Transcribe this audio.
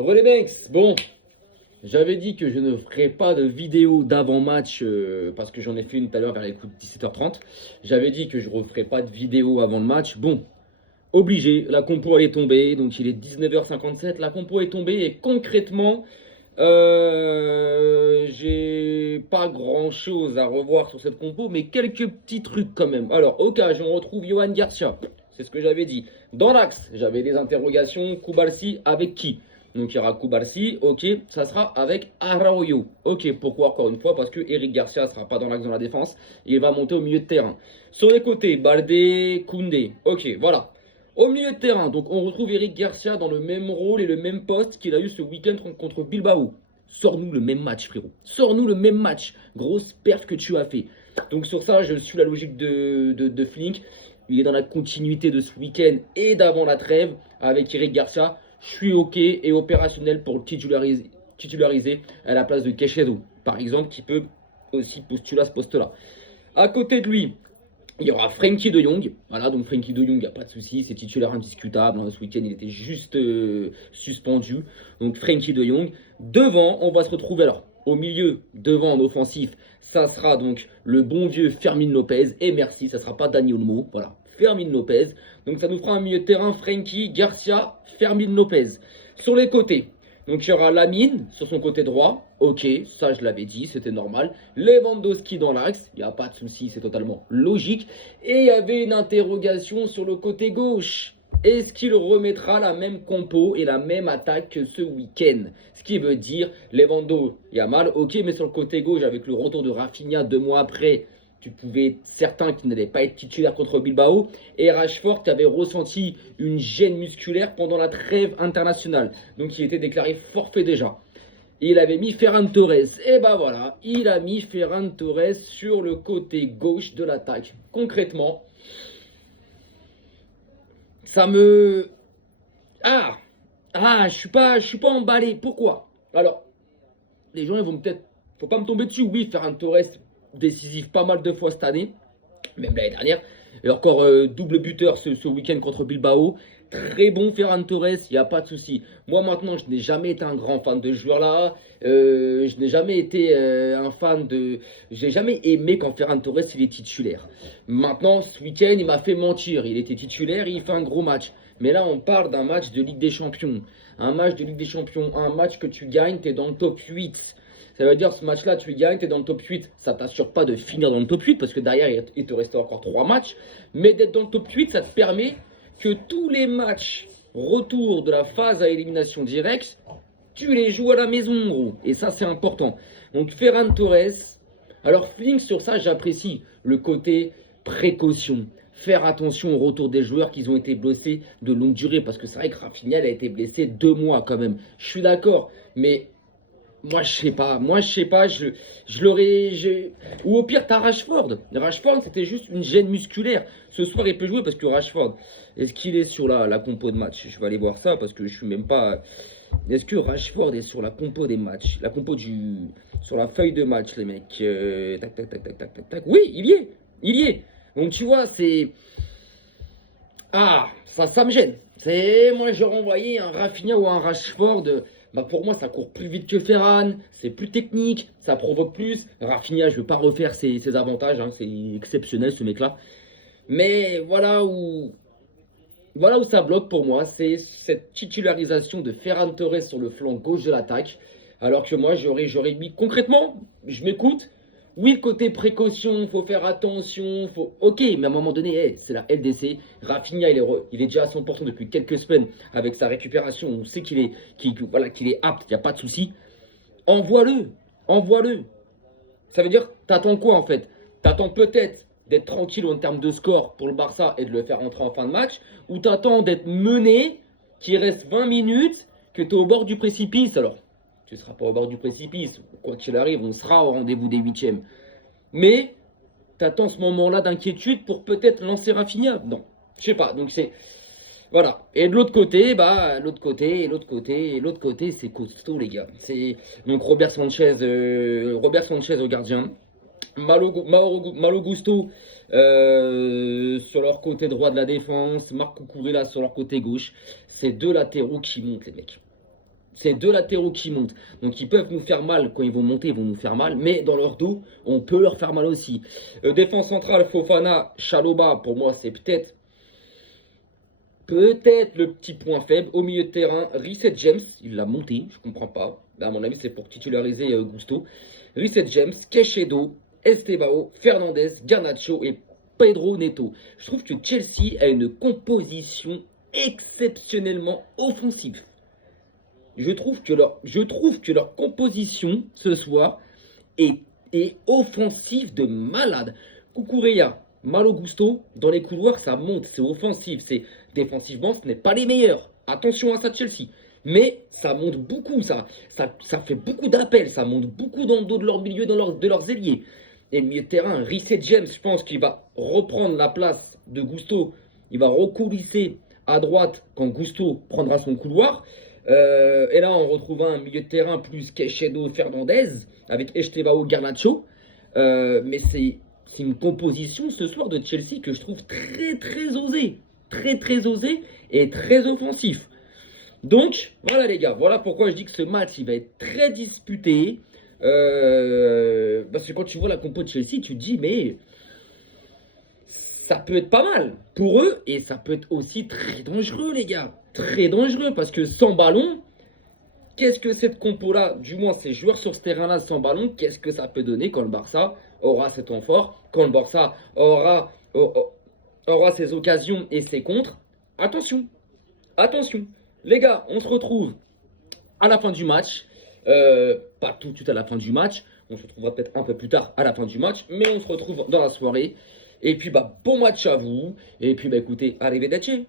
Relais Banks, bon, j'avais dit que je ne ferais pas de vidéo d'avant-match parce que j'en ai fait une tout à l'heure vers les coups de 17h30. J'avais dit que je ne referais pas de vidéo avant le match. Bon, obligé, la compo elle est tombée, donc il est 19h57, la compo est tombée et concrètement, j'ai pas grand-chose à revoir sur cette compo, mais quelques petits trucs quand même. Alors, au cas, on retrouve Yohan Garcia, c'est ce que j'avais dit. Dans l'axe, j'avais des interrogations, Koubalsi avec qui? Donc il y aura Koubalsi, ok, ça sera avec Araujo. Ok, pourquoi encore une fois? Parce que Eric Garcia ne sera pas dans l'axe dans la défense, il va monter au milieu de terrain. Sur les côtés, Baldé, Koundé, ok, voilà. Au milieu de terrain, donc on retrouve Eric Garcia dans le même rôle et le même poste qu'il a eu ce week-end contre Bilbao. Sors-nous le même match, frérot. Sors-nous le même match. Grosse perf que tu as fait. Donc sur ça, je suis la logique de Flink. Il est dans la continuité de ce week-end et d'avant la trêve avec Eric Garcia. Je suis OK et opérationnel pour le titulariser à la place de Keshedo, par exemple, qui peut aussi postuler à ce poste-là. À côté de lui, il y aura Frenkie de Jong. Voilà, donc Frenkie de Jong, il n'y a pas de souci, c'est titulaire indiscutable. Ce week-end, il était juste suspendu. Donc Frenkie de Jong. Devant, on va se retrouver alors. Au milieu, devant en offensif, ça sera donc le bon vieux Fermin Lopez. Et merci, ça ne sera pas Dani Olmo. Voilà, Fermin Lopez. Donc ça nous fera un milieu de terrain, Frenkie, Garcia, Fermin Lopez. Sur les côtés, donc il y aura Lamine sur son côté droit. Ok, ça je l'avais dit, c'était normal. Lewandowski dans l'axe, il n'y a pas de souci, c'est totalement logique. Et il y avait une interrogation sur le côté gauche. Est-ce qu'il remettra la même compo et la même attaque que ce week-end? Ce qui veut dire, Lewando, il y a mal, ok, mais sur le côté gauche, avec le retour de Rafinha 2 mois après, tu pouvais être certain qu'il n'allait pas être titulaire contre Bilbao. Et Rashford qui avait ressenti une gêne musculaire pendant la trêve internationale. Donc il était déclaré forfait déjà. Et il avait mis Ferran Torres. Et bah voilà, il a mis Ferran Torres sur le côté gauche de l'attaque. Concrètement, ça me... je suis pas emballé. Pourquoi? Alors, les gens ils vont peut-être... Faut pas me tomber dessus. Oui, Ferran Torres, décisif pas mal de fois cette année, même l'année dernière. Et encore double buteur ce week-end contre Bilbao. Très bon Ferran Torres, il n'y a pas de souci. Moi maintenant, je n'ai jamais été un grand fan de ce joueur-là. Je n'ai jamais été un fan de... J'ai jamais aimé quand Ferran Torres il est titulaire. Maintenant, ce week-end, il m'a fait mentir. Il était titulaire et il fait un gros match. Mais là, on parle d'un match de Ligue des Champions. Un match de Ligue des Champions, un match que tu gagnes, tu es dans le top 8. Ça veut dire ce match-là, tu gagnes, tu es dans le top 8. Ça ne t'assure pas de finir dans le top 8 parce que derrière, il te reste encore 3 matchs. Mais d'être dans le top 8, ça te permet que tous les matchs retour de la phase à élimination directe, tu les joues à la maison, gros. Et ça, c'est important. Donc, Ferran Torres. Alors, Flink, sur ça, j'apprécie le côté précaution. Faire attention au retour des joueurs qui ont été blessés de longue durée. Parce que c'est vrai que Rafinha a été blessé 2 mois quand même. Je suis d'accord. Mais moi, je sais pas. Je l'aurais. Ou au pire, t'as Rashford. Rashford, c'était juste une gêne musculaire. Ce soir, il peut jouer parce que Rashford, est-ce qu'il est sur la compo de match? Je vais aller voir ça parce que je suis même pas. Est-ce que Rashford est sur la compo des matchs? La compo du. Sur la feuille de match, les mecs. Tac, tac, tac, tac, tac, tac, tac. Oui, il y est. Il y est. Donc, tu vois, c'est. Ça me gêne. C'est. Moi, j'aurais envoyé un Rafinha ou un Rashford. Bah pour moi, ça court plus vite que Ferran, c'est plus technique, ça provoque plus. Rafinha, je ne veux pas refaire ses avantages, hein, c'est exceptionnel ce mec-là. Mais voilà où ça bloque pour moi, c'est cette titularisation de Ferran Torres sur le flanc gauche de l'attaque. Alors que moi, j'aurais mis concrètement, je m'écoute. Oui, le côté précaution, faut faire attention, faut... Ok, mais à un moment donné, c'est la LDC. Rafinha, il est déjà à 100% depuis quelques semaines avec sa récupération. On sait qu'il est apte, il n'y a pas de souci. Envoie-le, envoie-le. Ça veut dire, t'attends quoi en fait? T'attends peut-être d'être tranquille en termes de score pour le Barça et de le faire entrer en fin de match, ou t'attends d'être mené, qu'il reste 20 minutes, que tu es au bord du précipice. Alors, tu ne seras pas au bord du précipice, quoi qu'il arrive, on sera au rendez-vous des huitièmes. Mais, t'attends ce moment-là d'inquiétude pour peut-être lancer Rafinha? Non, je sais pas, donc c'est... Voilà. Et de l'autre côté, l'autre côté, c'est costaud, les gars. C'est donc Robert Sanchez au gardien. Malo Gusto sur leur côté droit de la défense, Marc Cucurella sur leur côté gauche. C'est deux latéraux qui montent, les mecs. C'est deux latéraux qui montent. Donc ils peuvent nous faire mal. Quand ils vont monter, ils vont nous faire mal. Mais dans leur dos, on peut leur faire mal aussi. Défense centrale, Fofana, Chalobah, pour moi, c'est peut-être le petit point faible. Au milieu de terrain, Reece James, il l'a monté, je comprends pas. Là, à mon avis, c'est pour titulariser Gusto. Reece James, Queijedo, Estevao, Fernandez, Garnacho et Pedro Neto. Je trouve que Chelsea a une composition exceptionnellement offensive. Je trouve que leur composition ce soir est offensive de malade. Cucurella, Malo Gusto, dans les couloirs, ça monte, c'est offensif. Défensivement, ce n'est pas les meilleurs. Attention à ça, Chelsea. Mais ça monte beaucoup, ça fait beaucoup d'appels, ça monte beaucoup dans le dos de leur milieu, de leurs ailiers. Et le milieu de terrain, Reece James, je pense qu'il va reprendre la place de Gusto. Il va recoulisser à droite quand Gusto prendra son couloir. Et là, on retrouve un milieu de terrain plus Queijedo, Fernandez, avec Estevao, Garnacho. Mais c'est une composition ce soir de Chelsea que je trouve très très osée. Très osée et très offensif. Donc, voilà les gars, voilà pourquoi je dis que ce match, il va être très disputé. Parce que quand tu vois la compo de Chelsea, tu te dis, mais ça peut être pas mal pour eux et ça peut être aussi très dangereux, les gars. Très dangereux parce que sans ballon, qu'est-ce que cette compo-là, du moins ces joueurs sur ce terrain-là sans ballon, qu'est-ce que ça peut donner quand le Barça aura ses temps forts, quand le Barça aura ses occasions et ses contres. Attention, attention. Les gars, on se retrouve à la fin du match. Pas tout de suite à la fin du match. On se retrouvera peut-être un peu plus tard à la fin du match. Mais on se retrouve dans la soirée. Et puis, bon match à vous. Et puis, écoutez, arrivederci.